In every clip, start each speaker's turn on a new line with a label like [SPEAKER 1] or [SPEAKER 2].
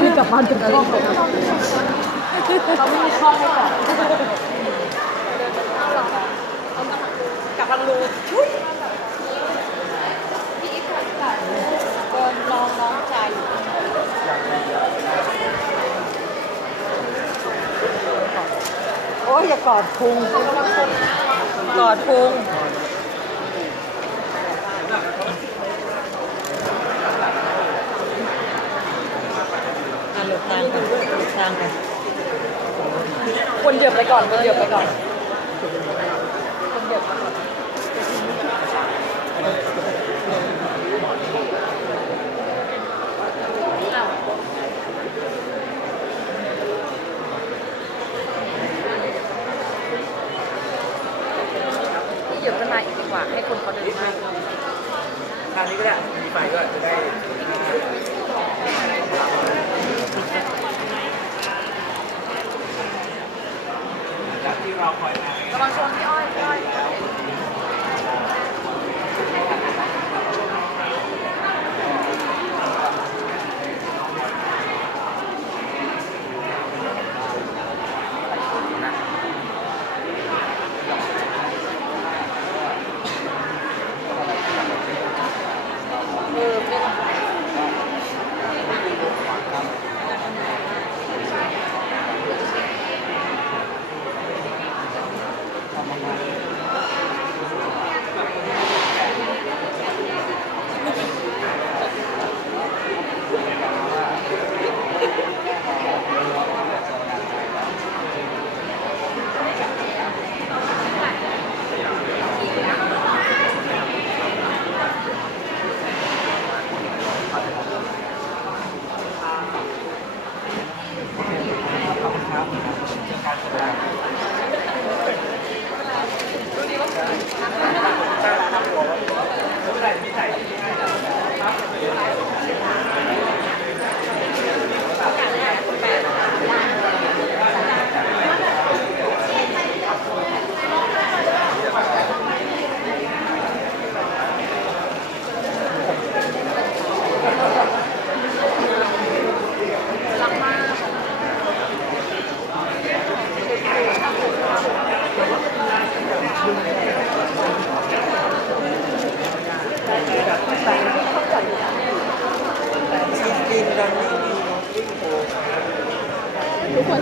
[SPEAKER 1] ไม่กลับบ้านเป็นช่องเลยเขาไม่มีช่องให้กลับ
[SPEAKER 2] กับพันรูชุยพี่อีฟคนกับเดินน้องน้องชายอยู่โอ้ยอย่ากอดพุงกอดพุง อะหลบทาง กันหลบทางกัน
[SPEAKER 1] คนเหยียบไปก่อนคนเหยียบไปก่อน
[SPEAKER 2] ที่เหยียบขึ้นมาอีกดีกว่า ให้คนเขาเดินมา
[SPEAKER 3] ทางนี้ก็ได้ มีไฟด้วยจะได้ จากที่เราคอยมา
[SPEAKER 2] ระวังชนพี่อ้อยพี่อ้อย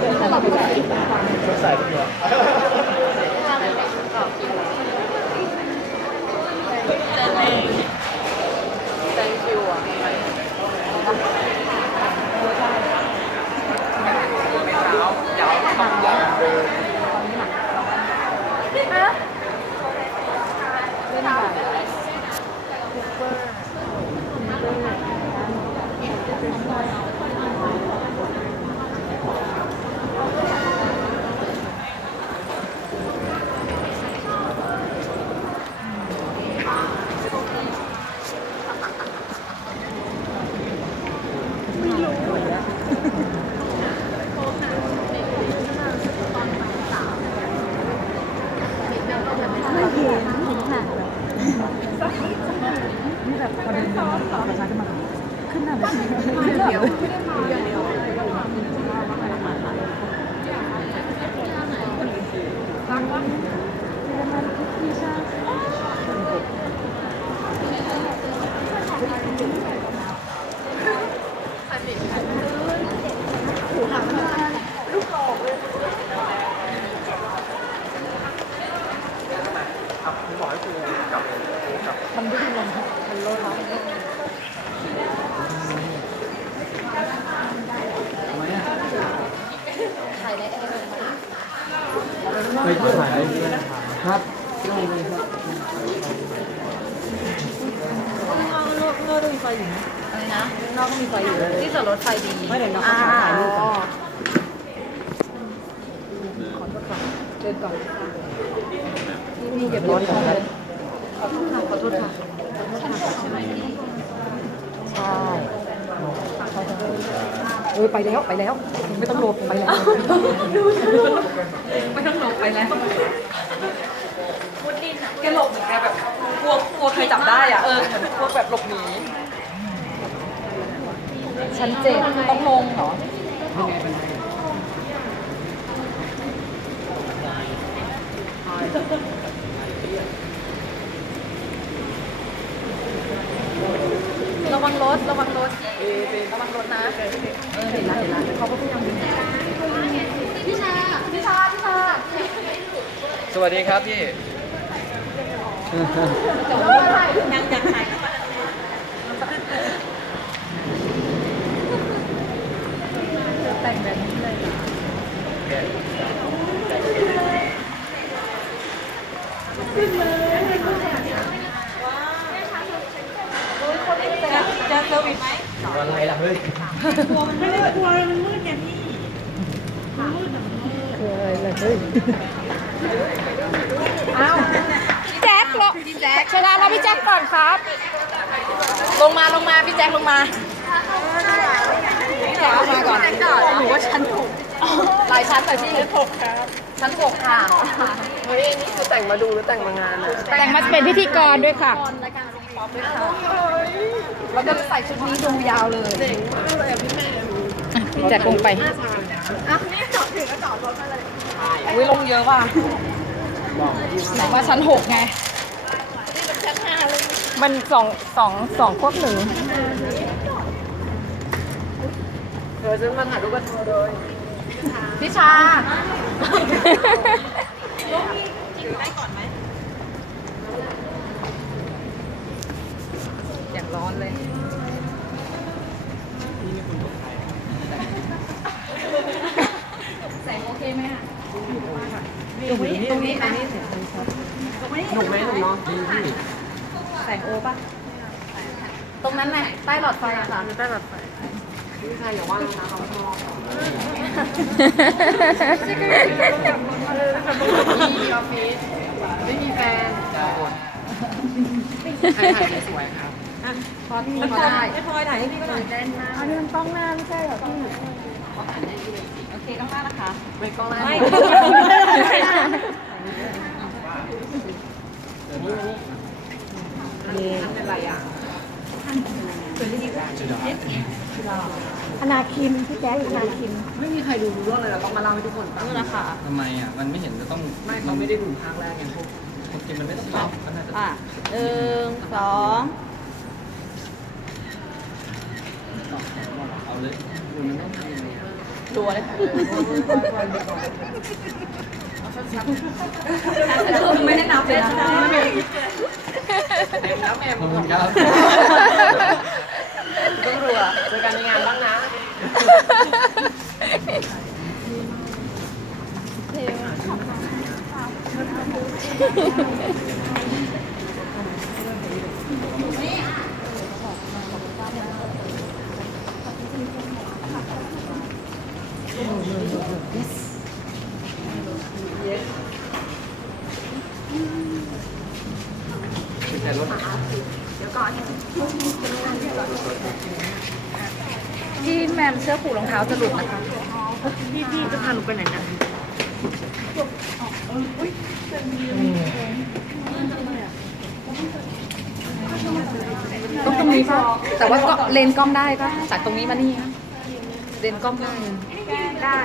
[SPEAKER 2] เป็
[SPEAKER 3] ไม่ถ่ายครับ
[SPEAKER 2] อะไรนะ
[SPEAKER 1] นอกก็มีไฟอยู่เลย
[SPEAKER 2] ที่จอดรถไฟดี
[SPEAKER 1] ไม่เดี๋ยวน้อง
[SPEAKER 2] อ่า
[SPEAKER 1] เขาถ่ายรูปก่อนขอโทษค่ะเดินก่อนนี่นี่เก็บรถก่อนเลย
[SPEAKER 2] อโทษค่ะขอโทษค่ะ
[SPEAKER 1] ใช่เออไปแล้วไปแล้ว ไม่ต้องโดดไปแล้ว
[SPEAKER 2] ไม่ต้องหลบไปแล้วแกหลบเหมือนแกแบบกลัวกลัวใครจับได้อะเออเหมือนพวกแบบหลบหนี
[SPEAKER 1] ชั้นเจ็ดต้องลงเหรอ ระวังรถ ระวังรถระวังรถนะเออเห็นแล้วเห็นแล้วเขาก็พยายามดึงพี่ชาพี่ชาพี่ชา
[SPEAKER 2] สวัสดีครับพี่
[SPEAKER 4] ยังยังถ่าย
[SPEAKER 1] แต่งแบบนี้เลยเหรอ
[SPEAKER 4] จะ อร์วิสไหม
[SPEAKER 2] อะไรล่ะเฮ้ย
[SPEAKER 4] กลัวมันไม่ได้กลัวมันมืดไงพี่
[SPEAKER 1] คืออะไรล่ะเฮ้ยอ้าวพี่แจ็คลงพี่แจ็คชนะแล้วพี่แจ็คก่อนครับ ลงมาลงมาพี่แจ็คลงมาพี่แจ็คลงมาก่อนหนูว่าชั้นหกหลายชั้นแต่ที่ชั้นหกครับชั้นหกค่ะ
[SPEAKER 5] เฮ้ยนี่คือแต่งมาดูหรือแต่งมางานอะ
[SPEAKER 1] แต่งมาเป็นพิธีกรด้วยค่ะ แล้วก็ใส่ชุดนี้ดูยาวเลย
[SPEAKER 5] เจ๋งมากเลยอะพี่แม่
[SPEAKER 1] พี่แจ็คลงไป
[SPEAKER 5] อะนี่จอดถึงก็จอดรถมาเลย
[SPEAKER 1] อุ้ยลงเยอะว่ะไหนว่าชั้นหกไงมันสองสองสองควบหนึ่ง
[SPEAKER 5] เธอฉันมาถ่ายรูปกับเธอเลย
[SPEAKER 1] พี่ชาอย่างร้อนเลย แสงโอเคไหมอะ ตรงนี้ตรงนี้ตรงนี้
[SPEAKER 5] หนุกไหมหนุกเนาะ
[SPEAKER 1] แสงโอป่ะ ตรงนั้นแหละใต้หลอดไฟอะค่ะ
[SPEAKER 5] ใต้แบบพี่ชายอย่าว่านะเขาชอบ
[SPEAKER 2] ไม่มีออฟฟิศไม่มีแฟนใครถ่ายสวยๆครับ
[SPEAKER 1] พอที่พอได้
[SPEAKER 4] ไม่พลอยถ่ายให้พี่ก็หน่อย
[SPEAKER 1] อันนี้มันต้องหน้าไม่ใช่เหรอพี่โอ เคต้องหน้านะคะ
[SPEAKER 5] ไม่ก็ได้
[SPEAKER 4] ไม่
[SPEAKER 5] เป็นไรอะ
[SPEAKER 4] อนาคินพี่แจ๊คอนาคิน
[SPEAKER 5] ไม่มีใครดูรู้เรื่องเลยเราต้องมาเล่าให้ทุกคนฟัง
[SPEAKER 1] นี่แหละค่ะ
[SPEAKER 2] ทำไมอะ มันไม่เห็นจะต้อง
[SPEAKER 5] ไม่เขาไม่ได้ดูภาคแรกไงพวก
[SPEAKER 2] คนกินมันไม่ต้องรับก็น่าจะ
[SPEAKER 4] อะหนึ่งสอง
[SPEAKER 2] เอาเลยคุณมันต้องทำยังไง
[SPEAKER 1] รัวเลยค่ะไม่ได้นับเลยนะ
[SPEAKER 5] เต็มแล้วแม่
[SPEAKER 2] ขอบคุณครับ
[SPEAKER 5] ต้องรัวเจอกันในงานบ้างนะ
[SPEAKER 2] แต่รถ
[SPEAKER 1] พี่แมมเสื้อผูกรองเท้าจะหลุดนะคะ
[SPEAKER 4] พี่พี่จะพาหนูไปไหนนะ
[SPEAKER 1] ต้องตรงนี้ป่ะแต่ว่าก็เลนกล้องได้ป่ะจากตรงนี้มานี่นะเลนกล้องได้ ได้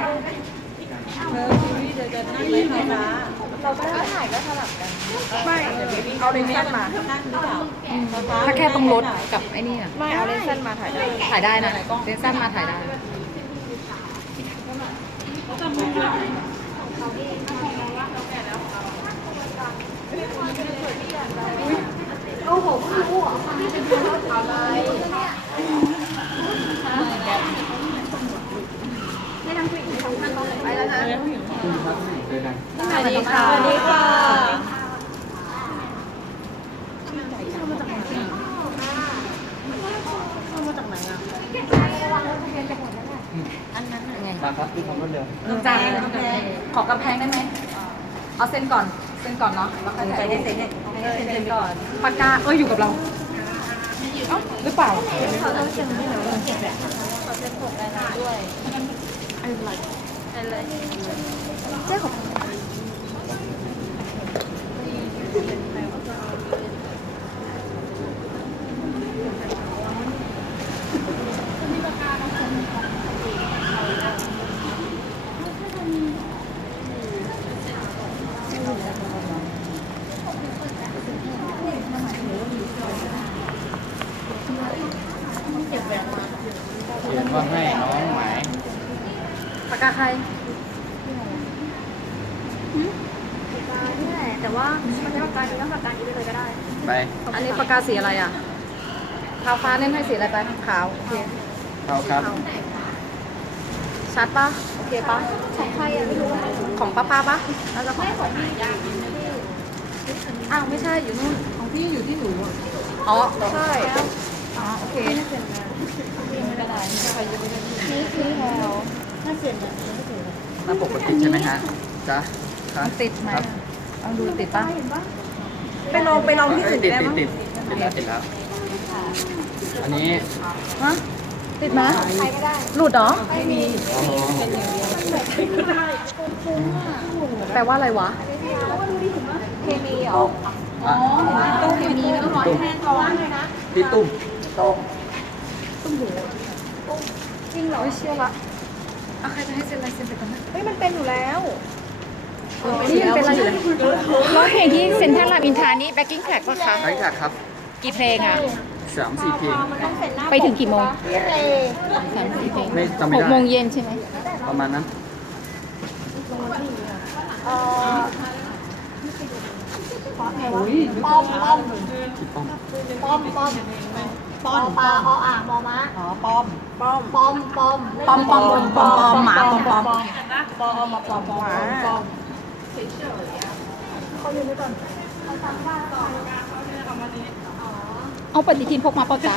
[SPEAKER 1] เราก็ถ่ายก็สลับกันไม่เอาเลนส์สั้นมาถ้าแค่ตรงรถกับไอ้นี่อะ
[SPEAKER 4] ไม่เอาเลนส์สั้นมาถ่ายได้
[SPEAKER 1] ถ่ายได้นะเลนส์สั้นมาถ่ายได้
[SPEAKER 2] คุณครับเจอกัน
[SPEAKER 1] สวัสดีค่ะ
[SPEAKER 4] สวัสดีค่ะ
[SPEAKER 1] ไง
[SPEAKER 2] มาครับด้วยความรวดเร็ว
[SPEAKER 1] ลงจานขอกำแพงได้ไหมเอาเส้นก่อน เส้นก่อนเนาะแล้วค่อย
[SPEAKER 4] ใจ
[SPEAKER 1] ถ่าย
[SPEAKER 4] ได้เซ็นเนี่ยให้เซ็นก่อน
[SPEAKER 1] ปากกาเอ้ยอยู่กับเราเอ้าหรือเปล่า
[SPEAKER 6] I like. I like. 진짜 ได้
[SPEAKER 2] ไป
[SPEAKER 1] อันนี้ปากกาสีอะไรอะขาวฟ้าเน้นให้สีอะไรไปขาวโอเค
[SPEAKER 2] เอาครับ
[SPEAKER 1] ชัดปะโอเคปะ
[SPEAKER 6] ของใครอะไม่รู้
[SPEAKER 1] ของป้าป้าปะน่าจะของอ้าวไม่ใช่อยู่นู่นของพี่อยู่ที่หนูอะอ๋อใช่อ๋อโอเค
[SPEAKER 6] นี่คือแล้ว
[SPEAKER 2] หน้าปกมันติดใช่ไหมฮะจ๊ะครับ
[SPEAKER 1] ติดไหม
[SPEAKER 2] ครับ
[SPEAKER 1] ลองดูติดปะ
[SPEAKER 4] ไปลองไปลองที่
[SPEAKER 2] เอ้
[SPEAKER 4] อื่
[SPEAKER 2] ย
[SPEAKER 4] น
[SPEAKER 2] ติด
[SPEAKER 4] ได้
[SPEAKER 2] ติด
[SPEAKER 4] มั้ง
[SPEAKER 2] ติดติดแล้วติดแล้ว อันนี้
[SPEAKER 1] ฮะติดไหม
[SPEAKER 6] ใครก็ได้
[SPEAKER 1] หลุดเหรอ
[SPEAKER 6] ไม่มี
[SPEAKER 2] อ๋อ
[SPEAKER 1] แปลว่าอะไรวะ
[SPEAKER 6] เคมีเหรอ
[SPEAKER 2] อะ
[SPEAKER 6] ตู้เคมีก็ร้อยแทนร้อนเลยนะ
[SPEAKER 2] พี่ตุ้ม
[SPEAKER 6] จริงเหรอ
[SPEAKER 1] ไม่เชื่อละอะใครจะให้เซ็นลายเซ็นไปก่อนนะ
[SPEAKER 6] เฮ้ยมันเป็นอยู่แล้ว
[SPEAKER 1] นี่ยังเป็นอะไรอยู่เลย
[SPEAKER 7] ร้องเพลงที่เซ็นทรัลรามอินทรานี่แบ็กกิ้งแทร็กปะคะ
[SPEAKER 2] ใช่ค่ะครับ
[SPEAKER 7] กี่เพลงอะ
[SPEAKER 2] สามสี่เพลง
[SPEAKER 6] มันต้องเซ็นหน้า
[SPEAKER 7] ไปถึงกี่โมง
[SPEAKER 6] เอ
[SPEAKER 7] สามสี่เพลง
[SPEAKER 2] ไม่จำไม่
[SPEAKER 7] หก
[SPEAKER 2] ได้
[SPEAKER 7] โมงเย็นใช่ไหม
[SPEAKER 2] ประมาณนั้น
[SPEAKER 6] เอ่อ
[SPEAKER 2] ป้อม
[SPEAKER 6] ป้อมป้อม
[SPEAKER 2] พี่ป้อม
[SPEAKER 6] ป้อมป้อมป้อมปลาออ่างมอม้า
[SPEAKER 4] อ๋อป้อมป้อม
[SPEAKER 6] ป้อมป้อม
[SPEAKER 1] ปอมปอมปอมปอมปอมหมาปอมปอม
[SPEAKER 4] ป้อมมาป้อมหมา
[SPEAKER 7] เอาปฏิทินพกมาเปล่าจ๊ะ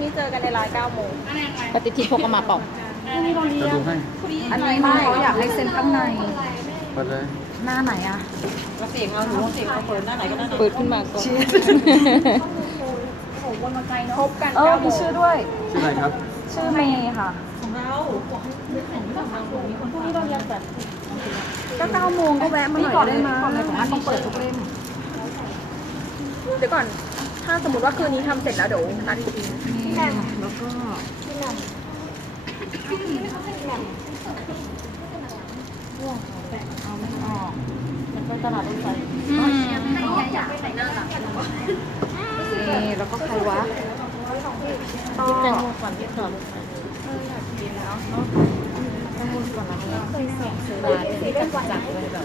[SPEAKER 6] นี่เจอกันในไลน์9โมง
[SPEAKER 7] ปฏิทินพกเอามาเปล่า
[SPEAKER 2] จะดูให้
[SPEAKER 1] อันนี้ไม่เขาอยากให้เซ็นข้างใน
[SPEAKER 2] เปิดเลย
[SPEAKER 1] หน้าไหนอะ
[SPEAKER 4] แล้วเสียงเอาหนูเสียงเอาเปิดหน้าไหนก็ได้
[SPEAKER 7] เปิดขึ้นมาก่อน
[SPEAKER 6] พบกัน
[SPEAKER 1] เออมีชื่อด้วย
[SPEAKER 2] ชื่ออะไรครับ
[SPEAKER 1] ชื่อเมย์ค่ะ ก็เก้าโมงก็แวะมาหน่อยได้ไหมของอันต้องเปิดทุกเล่ม
[SPEAKER 6] เดี๋ยวก่อน ถ้าสมมติว่าคืนนี้ทำเสร็จแล้วเดี๋ยวนัดอีกที
[SPEAKER 1] นี่แล้วก็
[SPEAKER 6] พี่แหม่มพี่แหม่ม
[SPEAKER 1] เอาไม่ออกมันไปตลาดรถไฟ
[SPEAKER 7] อืม
[SPEAKER 1] นี่แล้วก็ใครวะก็แตงโมก่อนที่ต่อรถไฟเอออยากกินแล้วเนาะแตงโมก่อนนะเคยสั่งซื้อ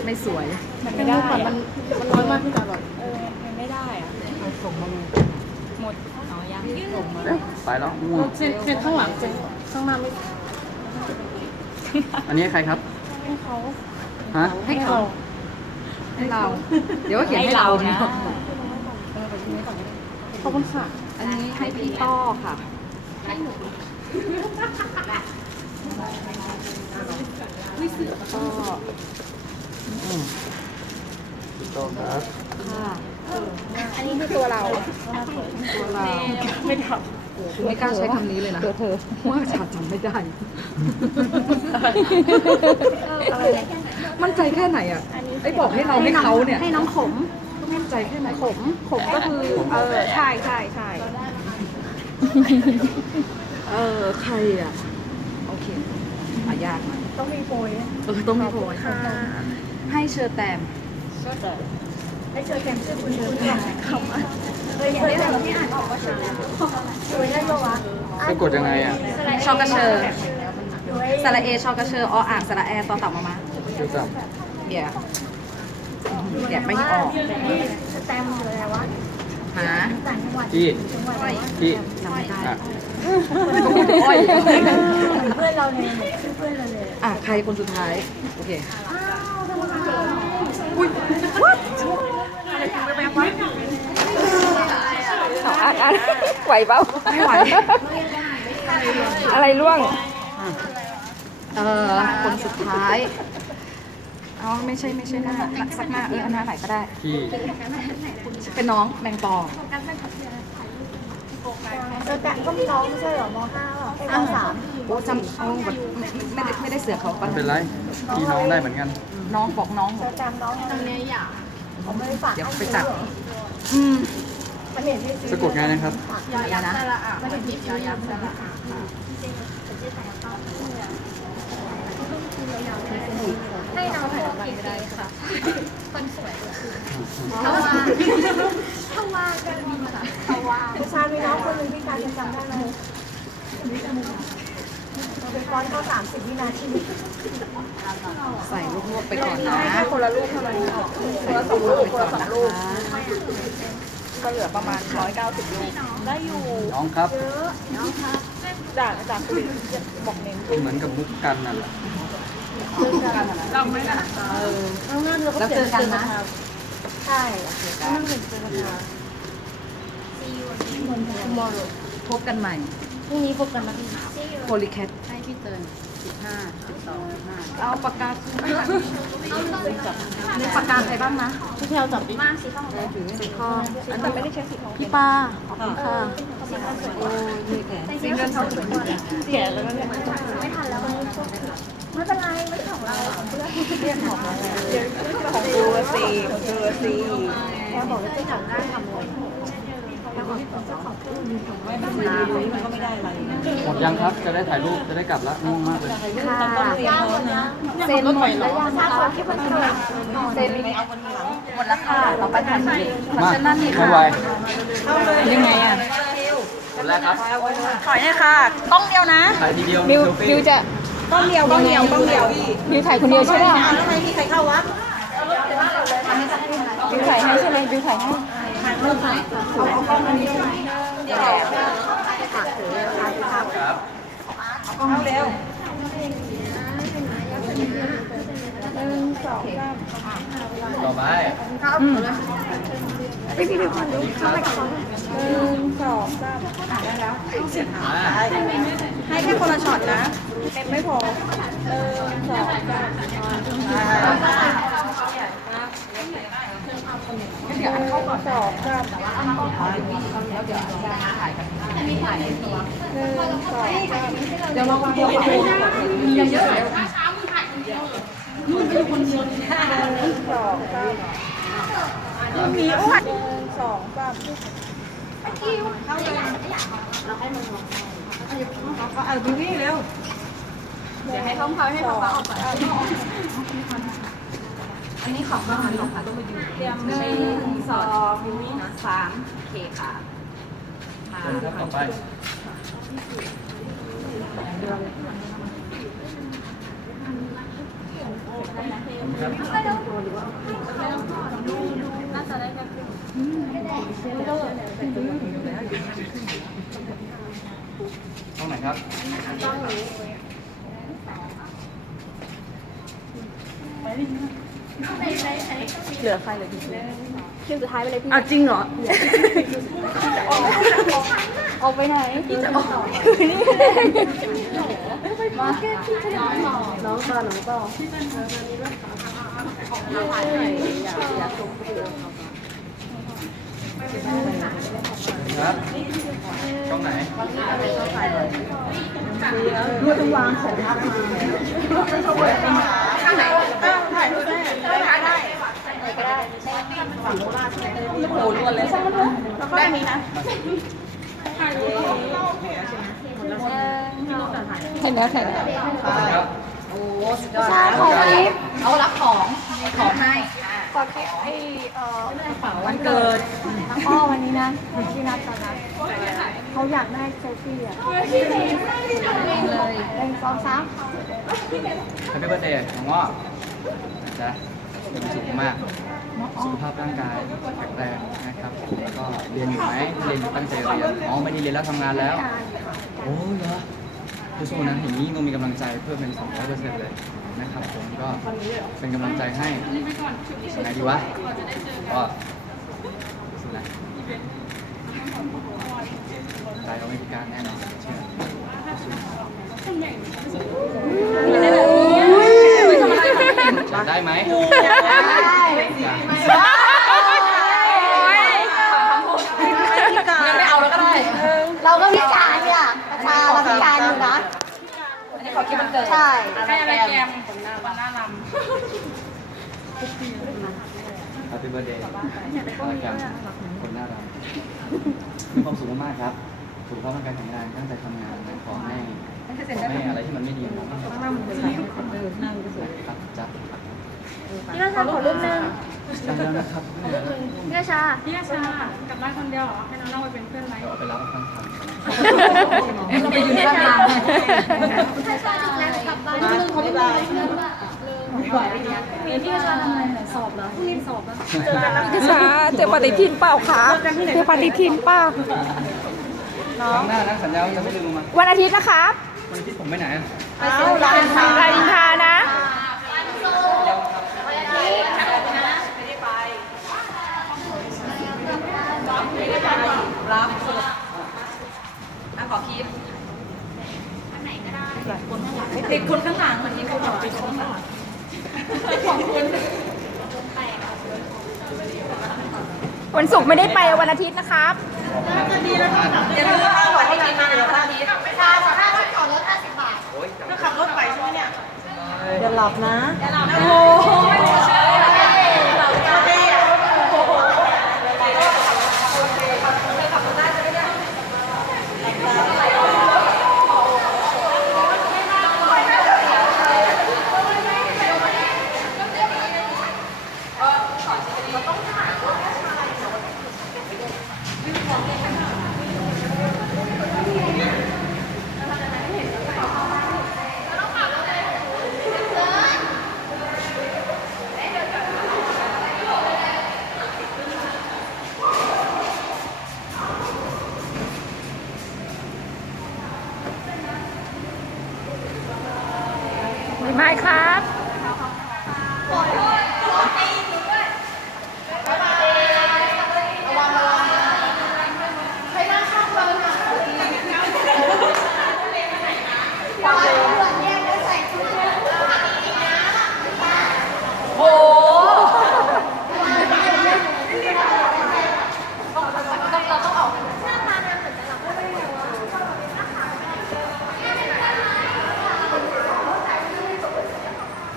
[SPEAKER 1] ไม่สวย มันไม่ได้มันมันน้อยมากที่จะอร่อย
[SPEAKER 7] เออมันไม่ได้อะ
[SPEAKER 1] ส่งมาเลย
[SPEAKER 7] หมดอ๋อยัง
[SPEAKER 1] ส่งมา
[SPEAKER 2] เอ๊ะไปแล้วง่วง
[SPEAKER 1] เซ็นเซ็นข้างหลังเซ็นข้างหน้าไม่
[SPEAKER 2] อันนี้ใครครับ
[SPEAKER 6] ให้เขา
[SPEAKER 2] ฮะ
[SPEAKER 1] ให้เขาให้เรา เดี๋ยวก็เขียนให้เรานะขอบคุณค่ะ อันนี้ให้พี่ต้อค่ะ ก็
[SPEAKER 2] อืมถูกต้องครับ
[SPEAKER 1] ค่ะ
[SPEAKER 6] อันนี้คือตัวเรา
[SPEAKER 1] ตัวเราไม่ทำไม่กล้าใช้คำนี้เลยนะตัวเธอว่าฉันจำไม่ได้
[SPEAKER 6] อะไรเนี่ย
[SPEAKER 1] มั่นใจแค่ไหนอะไอ้บอกให้เราให้เขาเนี่ย
[SPEAKER 6] ให้น้องขม
[SPEAKER 1] มั่นใจแค่ไหน
[SPEAKER 6] ขมขมก็คือเออใช่ใช่ใช่
[SPEAKER 1] เออใครอะ โอเคหายากหน่อย
[SPEAKER 6] ต้องมีโปรย
[SPEAKER 1] เออต้องมีโพย
[SPEAKER 6] ค่ะ
[SPEAKER 1] ให้เชอร์แตม
[SPEAKER 6] ให้เจอแกมชื่อคุณเดินก่อนคำว่าเอออย่างนี้แบบที่อ่านออกว่าเชอโดยได้ปะวะ
[SPEAKER 2] สะกดยังไงอะ
[SPEAKER 1] ชอกระเชอร์สระเอชอกระเชอร์ออ่างสระแอต่อเต่ามามา
[SPEAKER 2] ชื่อจับ
[SPEAKER 1] เดี๋ยวเดี๋ยวไม่ออก
[SPEAKER 6] แตมหรืออะไรวะ
[SPEAKER 1] หา
[SPEAKER 6] ต่างจังหวัด
[SPEAKER 2] พี่
[SPEAKER 6] จังหวัดอะไรวะ
[SPEAKER 2] พี่
[SPEAKER 1] จำไม่ได้
[SPEAKER 2] อะ
[SPEAKER 1] อ้อย
[SPEAKER 6] เพื่อนเราเลยชื่อเพื่อนเราเลย
[SPEAKER 1] อะใครคนสุดท้าย โอเค
[SPEAKER 7] เอาอะอะไหวเปล่า
[SPEAKER 1] ไม่ไหว
[SPEAKER 7] อะไรร่วง
[SPEAKER 1] เออคนสุดท้ายอ๋อไม่ใช่ไม่ใช่หน้าสักหน้าเออเอาหน้าไหนก็ได้
[SPEAKER 2] พี่
[SPEAKER 1] เป็นน้องแมงปอ
[SPEAKER 6] เออแต่ก็มีน้องไม่ใช่เหรอม .5 หรอไอ้ม .3
[SPEAKER 1] โอ้จำเอาแบบไม่ได้ไม่ได้เสือกเขา
[SPEAKER 2] ไม่
[SPEAKER 1] ปะ
[SPEAKER 2] เป็นไรพี่น้องได้เหมือนกัน
[SPEAKER 1] น้องบอกน้อง
[SPEAKER 6] เจอแตมน้องทำเนี้ยอยากเขาไม่ได้ฝาก
[SPEAKER 1] เดี๋ยวไปจับอืม
[SPEAKER 6] มันเห็นที่
[SPEAKER 2] สะกดไงนะครับ
[SPEAKER 1] ยอยานะ
[SPEAKER 6] มันเห็นที่ยอยาสระให้น้องถ่ายรูปกินได้ค่ะคนสวยถ้าว่าถ้า ว่าก็มีค่ะถ้าว่าผู้ชายมีน้องคนหนึ่งที่การจะจำได้ไหม
[SPEAKER 4] ก้อนก็สามสิบวินาที
[SPEAKER 1] ใส่ลูกๆไปก่อนนะ
[SPEAKER 4] คนละลูกเท่านั้นคนละสองลูกคนละสองลูก
[SPEAKER 1] ก็เหลือประมาณร้อยเก้าสิบลูก
[SPEAKER 4] ได้อยู่
[SPEAKER 2] น้องครับน้องครับ
[SPEAKER 4] จากจากคุยบอกเน้น
[SPEAKER 2] เหมือนกับมุกกันนั่นแหละ
[SPEAKER 5] เราไม่นะ
[SPEAKER 4] เอาหน้าเธอก็
[SPEAKER 1] แล้วเจอกันนะ
[SPEAKER 4] ใช่นั่งหนึ่งเจอกันนะ
[SPEAKER 1] พบกันใหม่
[SPEAKER 4] พรุ่งนี้พบกันนะ
[SPEAKER 1] โพลิแคทให้พี่เติร์นสิบห้าสิบสองสิบห้าเอาปากกาในปากกาใครบ้างนะ
[SPEAKER 4] พี่เราจับดิ
[SPEAKER 6] มาสีทองเลย
[SPEAKER 1] สีทอง
[SPEAKER 4] อันแต่ไม่ได้ใช้สีทอง
[SPEAKER 1] พี่ป้าขอบคุณค่ะโอ้ยแก่
[SPEAKER 6] สีเงินทองสวย
[SPEAKER 4] แก่แล้วเนี่ย
[SPEAKER 6] ไม่ทันแล้ว ไม่เป็นไรไม่ของเราเพื่อนเรียนของเรา
[SPEAKER 4] ของดูสีของดูสีแค่บอกว่าจะอยากได้ทำเลยแล้วบอกเจ้าของเครื่องมีของไม่มันก็ไม่ได้อะไร
[SPEAKER 2] หมดยังครับ จะได้ถ่ายรูป จะได้กลับละง่วงมากเลย
[SPEAKER 4] ต้องเรียนพร้อมนะ
[SPEAKER 1] เซ็นหมดแล้วยัง
[SPEAKER 6] ถ้าคนที่มันเกิด
[SPEAKER 1] เซ็นหมดแล้วค่ะต่อไปทันที
[SPEAKER 2] มา
[SPEAKER 1] ฉันนั่
[SPEAKER 2] ไม่
[SPEAKER 1] ค่ะ
[SPEAKER 2] ไหว
[SPEAKER 1] ยังไงอะ
[SPEAKER 2] คนแรกครับ
[SPEAKER 1] ถอยหน่อยค่ะกล้องเดียวนะ
[SPEAKER 2] ถ่ายเดียว
[SPEAKER 7] มิวจะ
[SPEAKER 4] ต้องเดียวต้องเดียวต้องเดียว
[SPEAKER 7] บิวถ่ายคนเดียวใช่ป่ะ
[SPEAKER 4] แล้วใครมีใครเข้าวะ
[SPEAKER 7] บิวถ่ายให้ใช่ไหมบิวถ่ายให้
[SPEAKER 2] ครับ
[SPEAKER 4] เอาเร็ว
[SPEAKER 2] ต่อไป
[SPEAKER 7] อืม
[SPEAKER 2] มา
[SPEAKER 4] ให้แค่คนละช็อตนะเต็มไม่พอหนึ่งสองสามเดี๋ยวเราวางตัวก่อนยังเยอะเลยนู่นเป็นคนเดียวหนึ่งสองสามมีอ้วนหนึ่งสองสามเข้าเลยเราให้มันลงเอา เอาดูนี่เร็ว
[SPEAKER 1] เดี๋ยวให้ท้องเขาให้ท้องเขาออกก่อนอันนี้ของเราหันหลงค่ะต้องไปดู
[SPEAKER 4] เตรียมหนึ่งสอง
[SPEAKER 1] สามโอเคค่ะค่ะ
[SPEAKER 2] ต่อไป
[SPEAKER 6] น่าจะได้แบบ
[SPEAKER 2] ห้องไหนครับ
[SPEAKER 1] เหลือใครเหลือพี่
[SPEAKER 6] คิวสุดท้ายไปเลยพี่
[SPEAKER 1] อ้าวจริงเหรอ
[SPEAKER 6] ออกไปไหนพี่จะออกมาแค่พี่จะน้องต่อ
[SPEAKER 4] น้องต่อน้องต่อ
[SPEAKER 2] ครับช่องไหน
[SPEAKER 4] รู้ต้องวางของทับข้า งไหนอ้าวถ่ายรูปได้ได้ได้ก็ได้ฝั่งโคราชโอ้โหล้วนเลยแล้วก็อันนี้นะ
[SPEAKER 7] ถ่ายแล้วถ่ายแล้ว
[SPEAKER 2] ครับ
[SPEAKER 6] ใช่ขอคลิป
[SPEAKER 1] เอารับของมีของให้
[SPEAKER 6] ขอคลิปไอเอ่อ
[SPEAKER 1] วันเกิด
[SPEAKER 6] อ้อวันนี้นะที่นัดตอนนั้นเขาอยากได้เซลฟี่อะ
[SPEAKER 1] เองเลย
[SPEAKER 6] หนึ่งสองสาม
[SPEAKER 2] แฮปปี้เบิร์ดเดย์น้องง้อ นะมีความสุขมาก สุขภาพร่างกายแข็งแรงนะครับ แล้วก็เรียนอยู่ไหมเรียนอยู่ตั้งใจเรียน อ๋อไม่ได้เรียนแล้วทำงานแล้ว โอ้เหรอสู้ๆนะอย่างนี้ต้องมีกำลังใจเพิ่มเป็น 200เปอร์เซ็นต์เลยนะครับผมก็เป็นกำลังใจให้ยังไงดีวะก็สู้นะใจเราไม่พิการแน่นอนเชื่อสู้จับได้ไหมได้
[SPEAKER 1] ไม่เอาแล้วก็ได้
[SPEAKER 6] เราก็พิการเนี่ยประชาเราพิการอยู่นะ
[SPEAKER 1] อันนี้ขอคิดมันเกิด
[SPEAKER 6] ใช่
[SPEAKER 1] ให้อะไรแกม
[SPEAKER 2] แฮปปี้เบิร์ดเดย์อะไรกันคนน่ารักมีความสุขมากๆครับสุขภาพร่างกายแข็งแรงตั้งใจทำงานนะขอให้ขอให้อะไรที่มันไม่ดีมันไม่ดีครับจ้ะ
[SPEAKER 6] พี่ราชาขอรูปนึง
[SPEAKER 2] จำแล้วนะครับ
[SPEAKER 6] เนื้อชา
[SPEAKER 4] พี่อาชากลับบ้านคนเดียวเหรอให้น้องเราไปเป็นเพื่อนไหม
[SPEAKER 2] เดี๋ยวเอาไปรับข้างทาง
[SPEAKER 7] เราไปยืนข้างทาง
[SPEAKER 6] ถ้าชาถึงแล้วกลับบ้าน
[SPEAKER 1] บ๊าย บาย
[SPEAKER 4] พี่อาชาทำอะไรสอบเหรอพรุ่งนี้สอบแล้ว
[SPEAKER 3] พี่ช้าเจอปฏิทินเปล่าคะเจอปฏิทินเปล่า
[SPEAKER 2] ครั้งหน้านะสัญญาว่าจะไม่ลืมมา
[SPEAKER 3] วันอาทิตย์นะคะ
[SPEAKER 2] วันที่ผมไปไหนอะ
[SPEAKER 1] เอาร้าน
[SPEAKER 3] รามอินทรานะ
[SPEAKER 1] รับสุดอะขอคลิปติดคนข้างหลังเหมือนที่เขาบอกติดคนข้างหลัง ของคุณ
[SPEAKER 3] วันศุกร์ไม่ได้ไปวันอาทิตย์นะครับ
[SPEAKER 1] อย่าลืมเอาหัวให้ทีมาเหลือตานี้
[SPEAKER 6] ชาถ้าจอดรถ50บาท
[SPEAKER 1] ก็ขับรถไปใช่ไหมเนี่ย
[SPEAKER 2] อย่าหลับนะ
[SPEAKER 1] โอ้โห